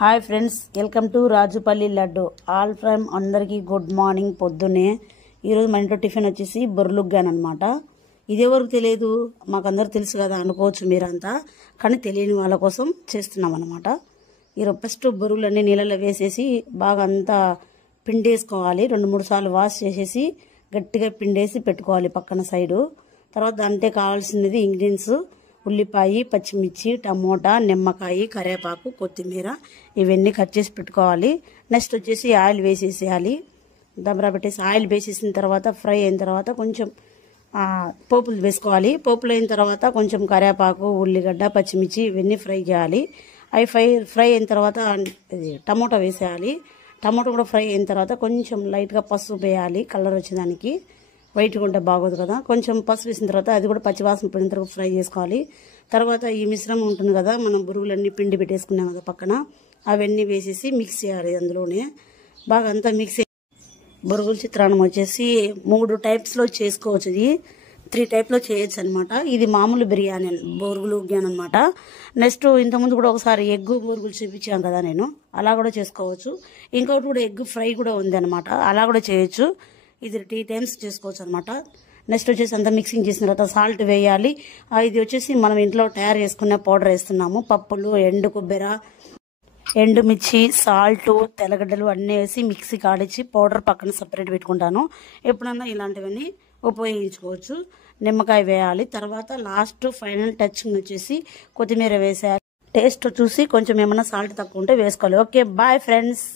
Hi friends, welcome to Rajupalli laddu. All from అందరికీ good morning. పొద్దున్నే ఈరోజు మన ఇంట్లో టిఫిన్ వచ్చేసి బొర్లుగ్గాన్ అనమాట. ఇదేవరకు తెలియదు, మాకందరూ తెలుసు కదా అనుకోవచ్చు మీరంతా, కానీ తెలియని వాళ్ళ కోసం చేస్తున్నాం అనమాట. ఈరోజు ఫస్ట్ బొరుగులన్నీ నీళ్ళలో వేసేసి బాగా అంతా పిండేసుకోవాలి. 2-3 సార్లు వాష్ చేసేసి గట్టిగా పిండేసి పెట్టుకోవాలి పక్కన సైడు. తర్వాత దాంట్లో కావాల్సినది ఇంగ్రీడియంట్స్: ఉల్లిపాయ, పచ్చిమిర్చి, టమోటా, నిమ్మకాయ, కరివేపాకు, కొత్తిమీర ఇవన్నీ కట్ చేసి పెట్టుకోవాలి. నెక్స్ట్ వచ్చేసి ఆయిల్ వేసేసేయాలి. దబరా పెట్టేసి ఆయిల్ వేసేసిన తర్వాత ఫ్రై అయిన తర్వాత కొంచెం పోపులు వేసుకోవాలి. పోపులు అయిన తర్వాత కొంచెం కరివేపాకు, ఉల్లిగడ్డ, పచ్చిమిర్చి ఇవన్నీ ఫ్రై చేయాలి. అవి ఫ్రై అయిన తర్వాత టమోటా వేసేయాలి. టమోటా కూడా ఫ్రై అయిన తర్వాత కొంచెం లైట్గా పసుపు వేయాలి, కలర్ వచ్చేదానికి. వైట్గా ఉంటే బాగోదు కదా. కొంచెం పసుపు వేసిన తర్వాత అది కూడా పచ్చివాసన పోయిన తర్వాత ఫ్రై చేసుకోవాలి. తర్వాత ఈ మిశ్రమం ఉంటుంది కదా, మనం బురుగులన్నీ పిండి పెట్టేసుకున్నాం కదా పక్కన, అవన్నీ వేసేసి మిక్స్ చేయాలి. అందులోనే బాగా అంతా మిక్స్. బొరుగుల చిత్రాన్నం వచ్చేసి 3 టైప్స్లో చేసుకోవచ్చు. ఇది 3 టైప్లో చేయొచ్చు అనమాట. ఇది మామూలు బిర్యానీ బొరుగులు ఉగ్గాన్ అనమాట. నెక్స్ట్ ఇంతకుముందు కూడా ఒకసారి ఎగ్ బొరుగులు చూపించాను కదా నేను, అలా కూడా చేసుకోవచ్చు. ఇంకొకటి కూడా ఎగ్ ఫ్రై కూడా ఉంది అనమాట, అలా కూడా చేయొచ్చు. ఇది 3 టైమ్స్ చేసుకోవచ్చు అనమాట. నెక్స్ట్ వచ్చేసి అంతా మిక్సింగ్ చేసిన తర్వాత సాల్ట్ వేయాలి. ఇది వచ్చేసి మనం ఇంట్లో తయారు చేసుకునే పౌడర్ వేస్తున్నాము. పప్పులు, ఎండు కొబ్బరి, ఎండుమిర్చి, సాల్ట్, తెల్లగడ్డలు అన్నీ వేసి మిక్సీ కాడిచ్చి పౌడర్ పక్కన సపరేట్ పెట్టుకుంటాను. ఎప్పుడన్నా ఇలాంటివన్నీ ఉపయోగించుకోవచ్చు. నిమ్మకాయ వేయాలి. తర్వాత లాస్ట్ ఫైనల్ టచింగ్ వచ్చేసి కొత్తిమీర వేసేయాలి. టేస్ట్ చూసి కొంచెం ఏమైనా సాల్ట్ తక్కువ ఉంటే వేసుకోవాలి. Okay, bye friends.